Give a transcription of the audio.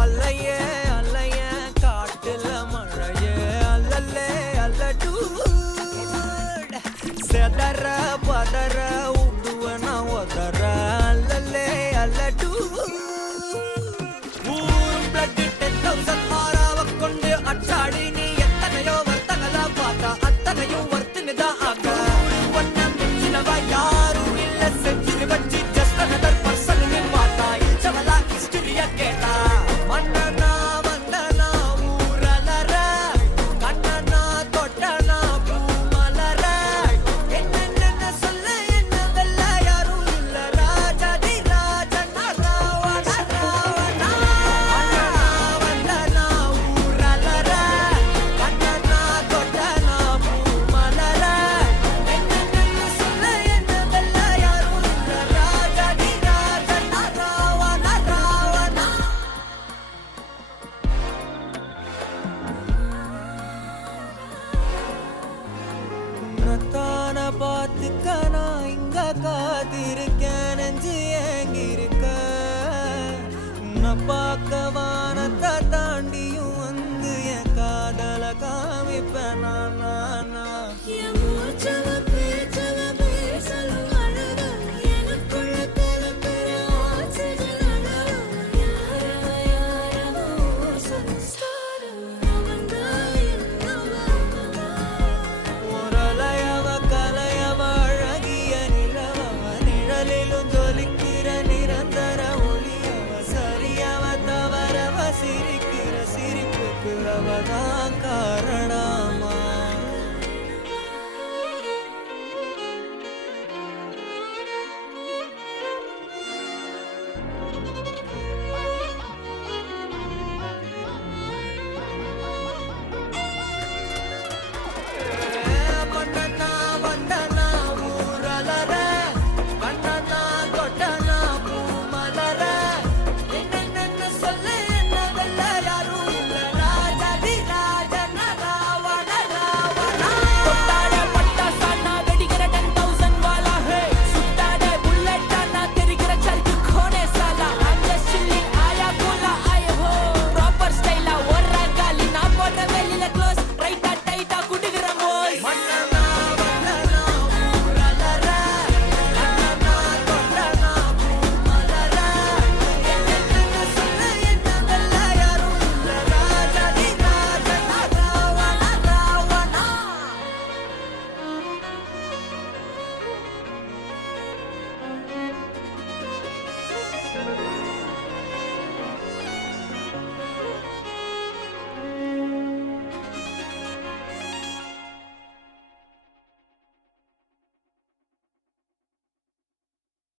அல்லையே அல்லைய காட்டுல மழையே அல்லல்லே அல்லடு செதற பதற உடுவன ஒதற அல்லல்லே அல்லடு ஊரும் பிளட் 10,000 ஆறாவ கொண்டு அச்சாடி நீ எத்தனையோ வர்த்தகலா பார்த்தா அத்தனையும் வர்த்தினிதான் ஆக ஒன்ன மிஞ்சினவா யாரும் இல்ல செஞ்சுரி வச்சு ஜஸ்ட் அனதர் பர்சன் பார்த்தா இச்சவலா ஹிஸ்டரிய கேட்டா மன்னனா வந்தனா ஊரலற கண்ணனா தொட்டனா பூமலற என்ன சொல்ல என்ன வெல்ல யாரும் இல்ல ராஜாதி ராஜனா ராவண ராவணா மன்னனா வந்தனா ஊரலற கண்ணனா தொட்டனா பூமலற என்ன சொல்ல என்ன வெல்ல யாரும் இல்ல ராஜாதி ராஜனா ராவண ராவணா உன்னத்தான பார்த்துக்க நான் இங்க காத்திருக்கேன் நெஞ்சு ஏங்கிருக்க உன்னை பார்க்க வானத்தை தாண்டியும் வந்து என் காதல காமிப்பேன் நான் என் மூச்சவ பேச்சவ பேசலும் அழகு எனக்குள்ள கலக்கிற ஆக்சிஜன் அளவு யாரவ சுஸ்டார் அவன்தான் என்னவா முரளையவ கலையவ அழகிய நிலவவ நிழலிலும் ஜொலிக்கிற நிரந்தர ஒளியவ சரியவ தவறவ சிரிக்கிற சிரிப்புக்கு அவதான் காரணமா